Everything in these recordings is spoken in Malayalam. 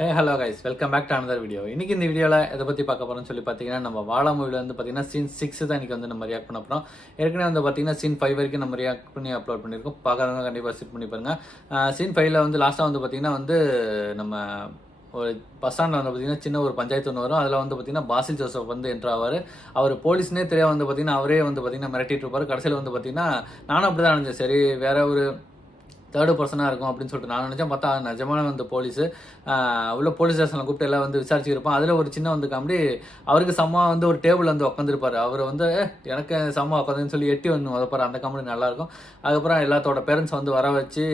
Hey hello guys welcome back to another video. இன்னைக்கு இந்த வீடியோவில் எதை பற்றி பார்க்க போகிறோம்னு சொல்லி பார்த்தீங்கன்னா, நம்ம வாழா மூவியில் வந்து பார்த்தீங்கன்னா சீன் 6 தான் இன்றைக்கி வந்து நம்ம ரியாக்ட் பண்ண போகிறோம். ஏற்கனவே வந்து பார்த்தீங்கன்னா சீன் 5 வரைக்கும் நம்ம ரியாக்ட் பண்ணி அப்லோட் பண்ணியிருக்கோம். பார்க்குறவங்க கண்டிப்பாக செட் பண்ணி பாருங்க. சீன் 5ல் வந்து லாஸ்ட்டாக வந்து பார்த்தீங்கன்னா வந்து நம்ம ஒரு பஸ் ஸ்டாண்டில் வந்து பார்த்தீங்கன்னா சின்ன ஒரு பஞ்சாயத்து ஒன்று வரும். அதில் வந்து பார்த்தீங்கன்னா பாசில் ஜோசப் வந்து என்ட்ரு ஆவார். அவர் போலீஸ்னே தெரியாது வந்து பார்த்தீங்கன்னா அவரே வந்து பார்த்தீங்கன்னா மிரட்டிட்டு இருப்பார். கடைசியில் வந்து பார்த்தீங்கன்னா நானும் அப்படி தான் நினச்சேன். சரி வேற ஒரு தேர்டு பர்சனாக இருக்கும் அப்படின்னு சொல்லிட்டு நான் நினச்சேன். பார்த்தா நிஜமான வந்து போலீஸு உள்ள போலீஸ் ஸ்டேஷனில் கூப்பிட்டு எல்லாம் வந்து விசாரிச்சுருப்பான். அதில் ஒரு சின்ன வந்து காமெடி, அவருக்கு செம்ம வந்து ஒரு டேபிள் வந்து உட்காந்துருப்பார். அவர் வந்து எனக்கு செம்ம உட்காந்துன்னு சொல்லி எட்டி வந்து உதப்பார். அந்த காமெடி நல்லாயிருக்கும். அதுக்கப்புறம் எல்லாத்தோட பேரண்ட்ஸ் வந்து வர வச்சு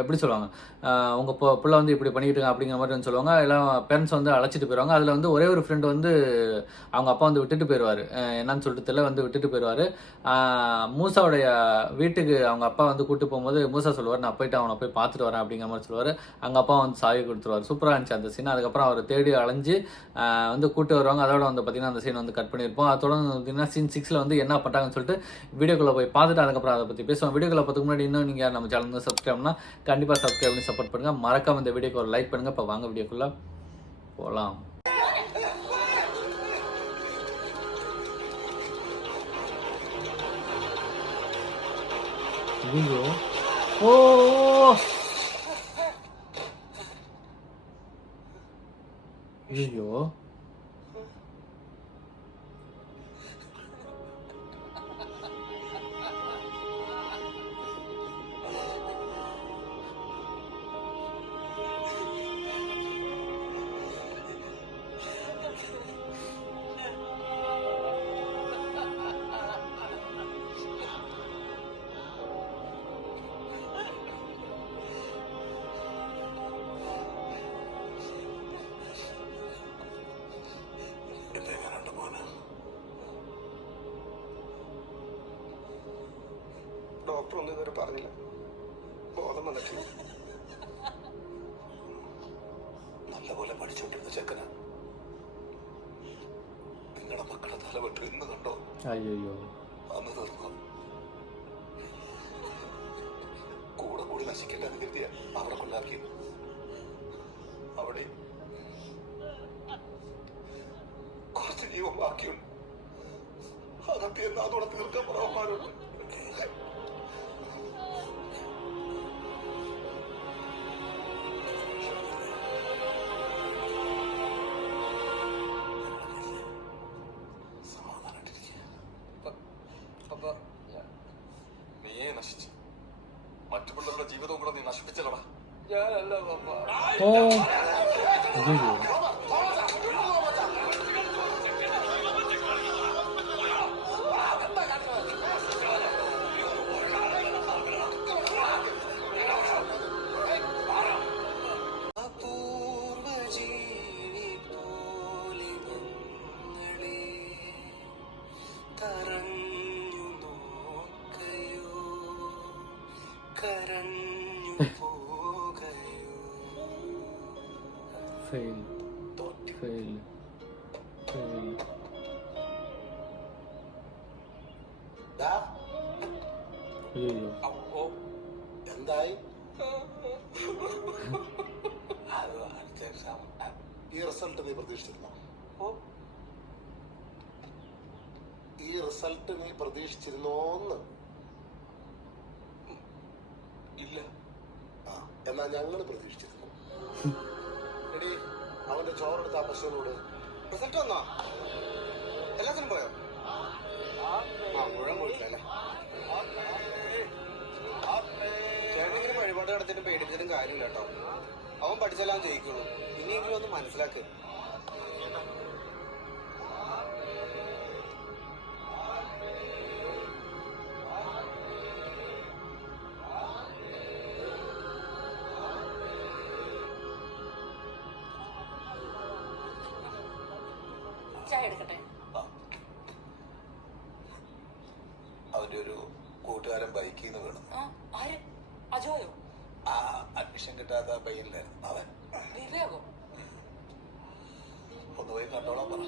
எப்படி சொல்லுவாங்க, உங்கள் பிள்ளை வந்து இப்படி பண்ணிக்கிட்டு அப்படிங்கிற மாதிரி வந்து சொல்லுவாங்க. எல்லாம் பேரண்ட்ஸ் வந்து அழைச்சிட்டு போயிடுவாங்க. அதில் வந்து ஒரே ஒரு ஃப்ரெண்டு வந்து அவங்க அப்பா வந்து விட்டுட்டு போயிடுவார். என்னன்னு சொல்லிட்டு தெரியல, வந்து விட்டுட்டு போயிடுவார். மூசாவுடைய வீட்டுக்கு அவங்க அப்பா வந்து கூப்பிட்டு போகும்போது மூசா சொல்லுவார், நான் போயிட்டு அவனை போய் பார்த்துட்டு வரேன் அப்படிங்கிற மாதிரி சொல்லுவார். அங்கே அப்பா வந்து சாவி கொடுத்துருவார். சூப்பராக இருந்துச்சு அந்த சீன். அதுக்கப்புறம் அவர் தேடி அலைஞ்சு வந்து கூப்பிட்டு வருவாங்க. அதோட வந்து பார்த்தீங்கன்னா அந்த சீன் வந்து கட் பண்ணியிருப்போம். அதோட பார்த்தீங்கன்னா சீன் 6ல் வந்து என்ன பண்ணுறாங்கன்னு சொல்லிட்டு வீடியோக்குள்ளே போய் பார்த்துட்டு அதுக்கப்புறம் அதை பற்றி பேசுவோம். வீடியோக்குள்ளே பார்த்துக்கு முன்னாடி இன்னும் நீங்கள் நம்ம சேனல் வந்து சப்ஸ்கிரைப்னா கண்டிப்பாக சப்ஸ்கிரைப் பண்ணி சப்போர்ட் பண்ணுங்கள். மறக்காம இந்த வீடியோக்கு ஒரு லைக் பண்ணுங்கள். இப்போ வாங்க வீடியோக்குள்ளே போகலாம். ஐயோ ஓ ஐயோ ഡോക്ടർ ഒന്നും ഇതുവരെ പറഞ്ഞില്ല. ബോധം വന്നിട്ടില്ല. നല്ലപോലെ പഠിച്ചോണ്ടിരുന്ന ചെക്കന നിങ്ങളുടെ മക്കളെ തലവെട്ട് ഇന്ന് കണ്ടോ? അയ്യോ അന്ന് തീർന്നു. കൂടെ കൂടി നശിക്കേണ്ട കരുതിയ അവിടെ കൊണ്ടാക്കി. അവിടെ കുറച്ച് ജീവൻ ബാക്കിയുണ്ട്. അതൊക്കെ എന്നാ അതോടെ തീർക്കാൻ പറവന്മാരുണ്ട്. നീയെ നശിച്ചു, മറ്റു പിള്ളേരുടെ ജീവിതവും കൂടെ നീ നശിപ്പിച്ചല്ലടാ. ഞാനല്ല fail fail fail അയ്യോ എന്തായി? ഈ റിസൾട്ട് നീ പ്രതീക്ഷിച്ചിരുന്നോ? ഈ റിസൾട്ട് നീ പ്രതീക്ഷിച്ചിരുന്നോന്ന്? ഇല്ല. ആ എന്നാ ഞങ്ങൾ പ്രതീക്ഷിച്ചിരുന്നു. എടീ, അവന്റെ ചോറെടുത്ത ആ പശുവിനോട് റിസൾട്ട് വന്നോ? എല്ലാത്തിനും പോയോ? ആ മുഴുവൻ പോയിട്ടില്ലല്ലേ? ചേട്ടനെങ്കിലും വഴിപാട് നടത്തിയിട്ട് പേടിപ്പിച്ചിട്ടും കാര്യമില്ല കേട്ടോ. അവൻ പഠിച്ചാലും ജയിക്കുള്ളൂ. ഇനിയെങ്കിലും ഒന്ന് മനസ്സിലാക്ക്. അവന്റെ ഒരു കൂട്ടുകാരൻ ബൈക്കിൽ നിന്ന് വീണു. ആ അഡ്മിഷൻ കിട്ടാത്ത പയ്യനിലായിരുന്നു അവൻ. ഒന്ന് പോയി കണ്ടോളാൻ പറ.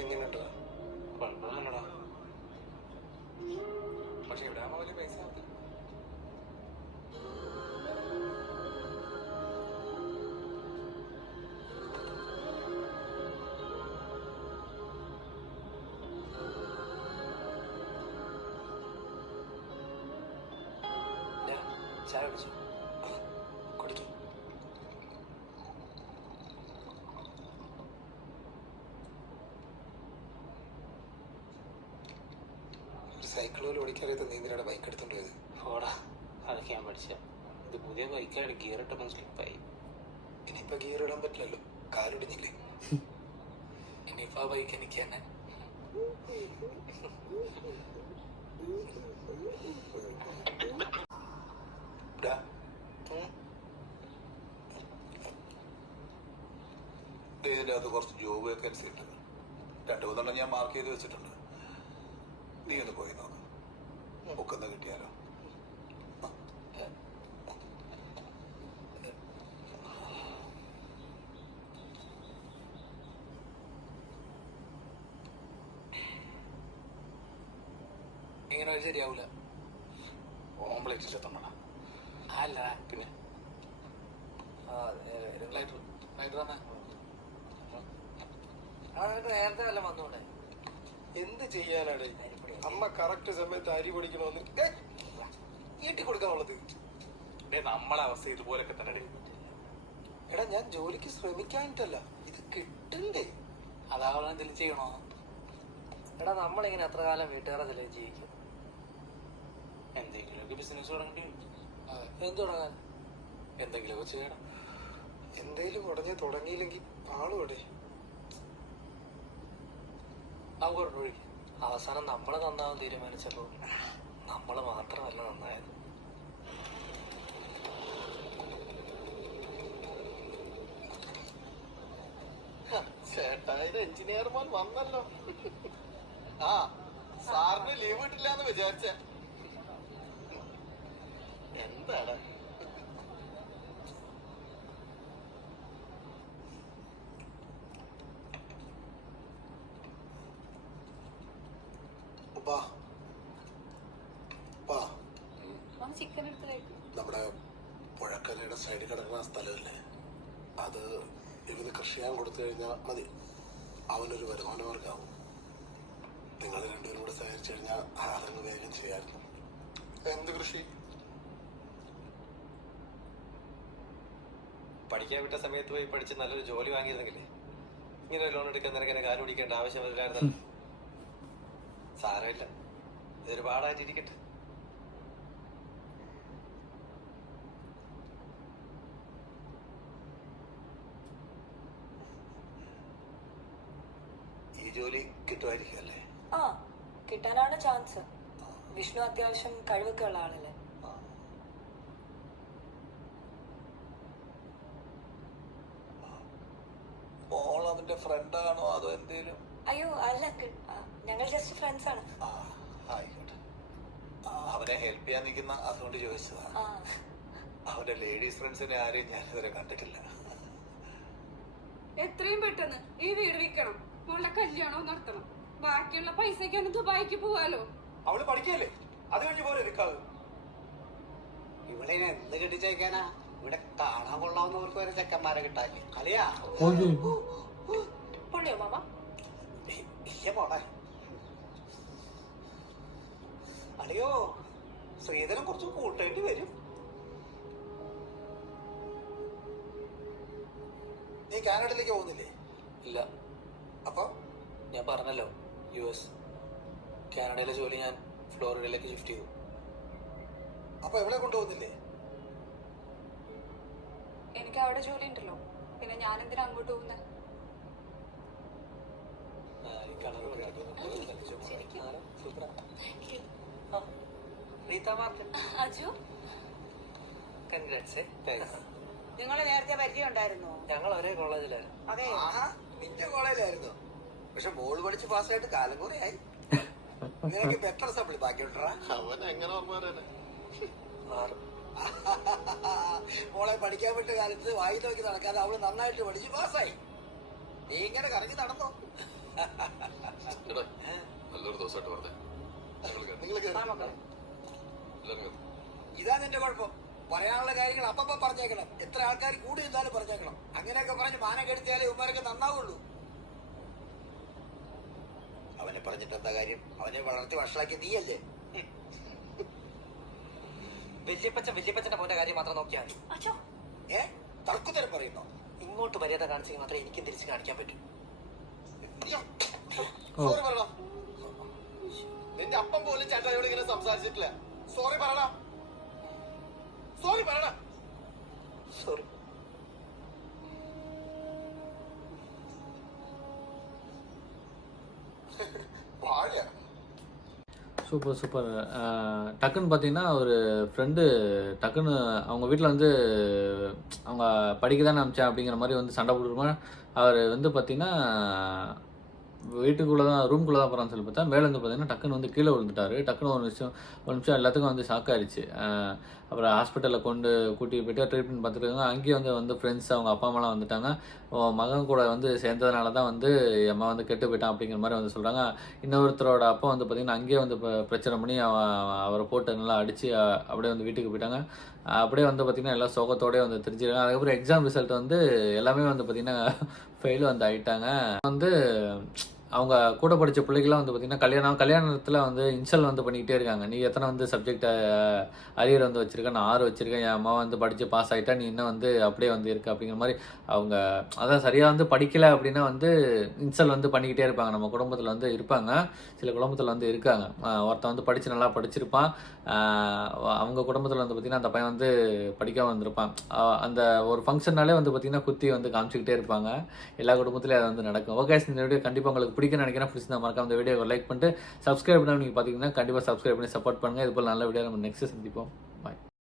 എങ്ങനെയുണ്ട്? കുഴപ്പമൊന്നുമില്ല. പൈസ ആവത്തില്ല. ചായ കുടിച്ചു കുടിക്കും. ഒരു സൈക്കിൾ പോലും ഓടിക്കാറിയത് നീ എന്തിനാണ് ബൈക്ക് എടുത്തോണ്ട് പോയത്? പോടാ, അതൊക്കെ ഞാൻ പഠിച്ച. ഇത് പുതിയ ബൈക്കാണ്, ഗിയർ ഇട്ടപ്പോൾ സ്ലിപ്പായി. ഇനിയിപ്പോ ഗിയർ ഇടാൻ പറ്റില്ലല്ലോ, കാലൊടിഞ്ഞില്ലേ? ഇനിയിപ്പോ ആ ബൈക്ക് എനിക്ക് തന്നെ. ഇതിൻ്റെ അകത്ത് കുറച്ച് ജോബ് വേക്കൻസി ഉണ്ട്. 2-3 ഞാൻ മാർക്ക് ചെയ്ത് വെച്ചിട്ടുണ്ട്. നീ ഒന്ന് പോയി നോക്ക്, ഒക്കെന്ന് കിട്ടിയാലോ. ഇങ്ങനെ ഒരു ശരിയാവൂല. ഓംപ്ലേറ്റ് ചെത്തമ്മ അല്ല പിന്നെ നേരത്തെ വല്ല വന്നൂടെ? എന്ത് ചെയ്യാനാണ്? അമ്മ കറക്റ്റ് സമയത്ത് അരി പൊടിക്കണമെന്ന് ഈട്ടി കൊടുക്കാനുള്ളത്. നമ്മളെ അവസ്ഥ ഇതുപോലൊക്കെ തന്നെ. എടാ, ഞാൻ ജോലിക്ക് ശ്രമിക്കാനിട്ടല്ല, ഇത് കിട്ടണ്ടേ? അതാവണം എന്തെങ്കിലും ചെയ്യണോ? എടാ, നമ്മളിങ്ങനെ എത്ര കാലം വീട്ടുകാരെ ചിലവ് ജീവിക്കും? എന്തെങ്കിലുമൊക്കെ ബിസിനസ് തുടങ്ങേണ്ടി വരും. എന്ത് തുടങ്ങാൻ? എന്തെങ്കിലുമൊക്കെ ചെയ്യണം. എന്തേലും ഉടനെ തുടങ്ങിയില്ലെങ്കിൽ പാളുവിടെ. അവസാനം നമ്മള് നന്നാവാൻ തീരുമാനിച്ചപ്പോ നമ്മള് മാത്രമല്ല നന്നായത്. ചേട്ടായുടെ എഞ്ചിനീയർമാൻ വന്നല്ലോ. ആ, സാറിന് ലീവ് കിട്ടില്ല എന്ന് വിചാരിച്ച. എന്താണ് ചിക്കൻ എടുത്ത് കഴിക്കും. നമ്മുടെ പുഴക്കരയുടെ സൈഡിൽ കിടക്കുന്ന സ്ഥലമില്ലേ, അത് ഇവന് കൃഷി ചെയ്യാൻ കൊടുത്തു കഴിഞ്ഞാൽ മതി, അവനൊരു വരുമാന മാർഗമാവും. നിങ്ങൾ രണ്ടുപേരും കൂടെ സഹകരിച്ചു കഴിഞ്ഞാൽ അതങ്ങ് വേഗം ചെയ്യാമായിരുന്നു. എന്ത് കൃഷി? പഠിക്കാൻ വിട്ട സമയത്ത് പോയി പഠിച്ച് നല്ലൊരു ജോലി വാങ്ങിയിരുന്നെങ്കിലേ ഇങ്ങനെ ലോൺ എടുക്കാൻ നിനക്ക് കാല് പിടിക്കേണ്ട ആവശ്യം വരില്ലായിരുന്നല്ലോ. സാരമില്ല, ഇതൊരു പാടായിട്ടിരിക്കട്ടെ. ഈ ജോലി കിട്ടുമായിരിക്കും അല്ലേ? ആ, കിട്ടാനാണ് ചാൻസ്. വിഷ്ണു അത്യാവശ്യം കഴിവൊക്കെ ഉള്ള ആളല്ലേ. മോൾ അവന്റെ ഫ്രണ്ടാണോ അതോ എന്തേലും? അയ്യോ അല്ല, ഞങ്ങൾ ജസ്റ്റ് ഫ്രണ്ട്സ് ആണ്. ആയിക്കോട്ടെ. അവനെ ഹെൽപ്പ് ചെയ്യാൻ നിൽക്കുന്ന അതുകൊണ്ട് ചോദിച്ചതാ. അവന്റെ ലേഡീസ് ഫ്രണ്ട്സിനെ ആരെയും ഞാൻ ഇതുവരെ കണ്ടിട്ടില്ല. എത്രയും പെട്ടെന്ന് ഈ വീട് വിൽക്കണം, മോളുടെ കല്യാണവും നടത്തണം. ബാക്കിയുള്ള പൈസക്കാണ് ദുബായിക്ക് പോവാലോ. അവള് പഠിക്കല്ലേ, അത് കഴിഞ്ഞ് പോലെ നിൽക്കാതെ. ഇവിടെ എന്ത് കെട്ടിച്ചേക്കാനാ? ഇവിടെ കാണാൻ കൊള്ളാവുന്നവർക്ക് വരെ ചെക്കന്മാരെ കിട്ടാല്ലേ. കളിയാ പൊള്ളിയോ മാമ? ഇല്ല പോട്ടെ. അളിയോ, ശ്രീധരൻ കുറച്ച് കൂട്ടേണ്ടി വരും. നീ കാനഡയിലേക്ക് പോകുന്നില്ലേ? ഇല്ല, അപ്പൊ ഞാൻ പറഞ്ഞല്ലോ, US. കാനഡയിലെ ജോലി ഞാൻ ഫ്ലോറിഡയിലേക്ക് ഷിഫ്റ്റ് ചെയ്തു. അപ്പൊ എവിടെ കൊണ്ടുപോകുന്നില്ലേ? എനിക്ക് അവിടെ ജോലി ഉണ്ടല്ലോ, പിന്നെ ഞാൻ എന്തിനാ അങ്ങോട്ട് പോകുന്നത്? അജു, നിങ്ങൾ നേരത്തെ പരിചയം ഉണ്ടായിരുന്നോ? ഞങ്ങൾ ഒരേ കോളേജിലായിരുന്നു. അതെ. നിന്റെ കോളേജിലായിരുന്നു. പക്ഷെ മോള് പഠിച്ച് പാസ്സായിട്ട് കാലം കൂടെ ആയി. നിനക്ക് ബെറ്റർ സപ്ലി ബാക്കിയുണ്ടാ? അവൻ എങ്ങനെ ഓർമ്മ? മോളെ പഠിക്കാൻ വിട്ട കാലത്ത് വായി നോക്കി നടക്കാതെ അവള് നന്നായിട്ട് പഠിച്ച് പാസ്സായി. നീ ഇങ്ങനെ കറങ്ങി നടന്നോ? നല്ലൊരു ദിവസമായിട്ട് പറഞ്ഞേ. നിങ്ങൾ ഇതാ നിന്റെ കുഴപ്പം. പറയാനുള്ള കാര്യങ്ങൾ അപ്പപ്പ പറഞ്ഞേക്കണം. എത്ര ആൾക്കാർ കൂടി നിന്നാലും പറഞ്ഞേക്കണം. അങ്ങനെയൊക്കെ പറഞ്ഞ് മാനം കെടുത്തിയാലേ ഇവന്മാരൊക്കെ നന്നാവുള്ളൂ. അവനെ പറഞ്ഞിട്ട് എന്താ കാര്യം? അവനെ വളർത്തി വഷളാക്കി നീയല്ലേ? വല്യപ്പച്ചന്റെ പോന്റെ കാര്യം മാത്രം നോക്കിയാൽ മതി. അച്ഛോ, തർക്കുത്തരം പറയുന്നോ? ഇങ്ങോട്ട് മര്യാദ കാണിച്ചെങ്കിൽ മാത്രമേ എനിക്കും തിരിച്ച് കാണിക്കാൻ പറ്റൂ. സോറി പറയടാ. നിന്റെ അപ്പം പോലും ചേട്ടായോട് ഇങ്ങനെ സംസാരിച്ചിട്ടില്ല. സോറി പറയടാ. സോറി പറയടാ. സോറി. வாழ சூப்பர் சூப்பர். டக்குன்னு பார்த்தீங்கன்னா ஒரு ஃப்ரெண்டு டக்குன்னு அவங்க வீட்டில் வந்து அவங்க படிக்க தானே அனுப்பிச்சேன் அப்படிங்கிற மாதிரி வந்து சண்டை போட்டுருமா. அவர் வந்து பார்த்தீங்கன்னா வீட்டுக்குள்ளே தான் ரூம்குள்ளே தான் போகிறான்னு சொல்லி பார்த்தா மேலேருந்து பார்த்தீங்கன்னா டக்குன்னு வந்து கீழே விழுந்துட்டாரு. டக்குன்னு ஒரு நிமிஷம் எல்லாத்துக்கும் வந்து ஷாக் ஆயிடுச்சு. அப்புறம் ஹாஸ்பிட்டலில் கூட்டிகிட்டு போய்ட்டு ட்ரீட்மெண்ட் பார்த்துருக்காங்க. அங்கேயும் வந்து ஃப்ரெண்ட்ஸ் அவங்க அப்பா அம்மாலாம் வந்துட்டாங்க. மகன் கூட வந்து சேர்ந்ததுனால தான் வந்து அம்மா வந்து கெட்டு போயிட்டான் அப்படிங்கிற மாதிரி வந்து சொல்கிறாங்க. இன்னொருத்தரோட அப்பா வந்து பார்த்திங்கன்னா அங்கேயே வந்து பிரச்சனை பண்ணி அவரை போட்டு நல்லா அடித்து அப்படியே வந்து வீட்டுக்கு போயிட்டாங்க. அப்படியே வந்து பார்த்திங்கன்னா எல்லாம் சோகத்தோடய வந்து தெரிஞ்சிருக்காங்க. அதுக்கப்புறம் எக்ஸாம் ரிசல்ட் வந்து எல்லாமே வந்து பார்த்திங்கன்னா ஃபெயில் வந்து ஆகிட்டாங்க. வந்து அவங்க கூட படித்த பிள்ளைகள்லாம் வந்து பார்த்திங்கன்னா கல்யாணத்தில் வந்து இன்சல் வந்து பண்ணிக்கிட்டே இருக்காங்க. நீ எத்தனை வந்து சப்ஜெக்ட் அரியர் வந்து வச்சுருக்கேன், நான் 6 வச்சுருக்கேன், என் அம்மா வந்து படித்து பாஸ் ஆகிட்டா, நீ இன்னும் வந்து அப்படியே வந்து இருக்க அப்படிங்கிற மாதிரி அவங்க அதான் சரியாக வந்து படிக்கலை அப்படின்னா வந்து இன்சல் வந்து பண்ணிக்கிட்டே இருப்பாங்க. நம்ம குடும்பத்தில் வந்து இருப்பாங்க, சில குடும்பத்தில் வந்து இருக்காங்க. ஒருத்தன் வந்து படித்து நல்லா படிச்சிருப்பான், அவங்க குடும்பத்தில் வந்து பார்த்திங்கன்னா அந்த பையன் வந்து படிக்காமல் வந்திருப்பான். அந்த ஒரு ஃபங்க்ஷன்னாலே வந்து பார்த்திங்கன்னா குத்தி வந்து காமிச்சிக்கிட்டே இருப்பாங்க. எல்லா குடும்பத்துலேயும் அது வந்து நடக்கும். ஓகே, இந்த வீடியோ கண்டிப்பாக உங்களுக்கு பிடிக்கும்னு நினைக்கிறேன். பிடிச்சிருந்தா மறக்காம இந்த வீடியோ லைக் பண்ணிட்டு சப்ஸ்கிரைப் பண்ணால் நீங்கள் பார்த்தீங்கன்னா கண்டிப்பாக சப்ஸ்கிரைப் பண்ணி சப்போர்ட் பண்ணுங்கள். இது போல் நல்ல வீடியோ நம்ம நெக்ஸ்ட் சந்திப்போம். பாய்.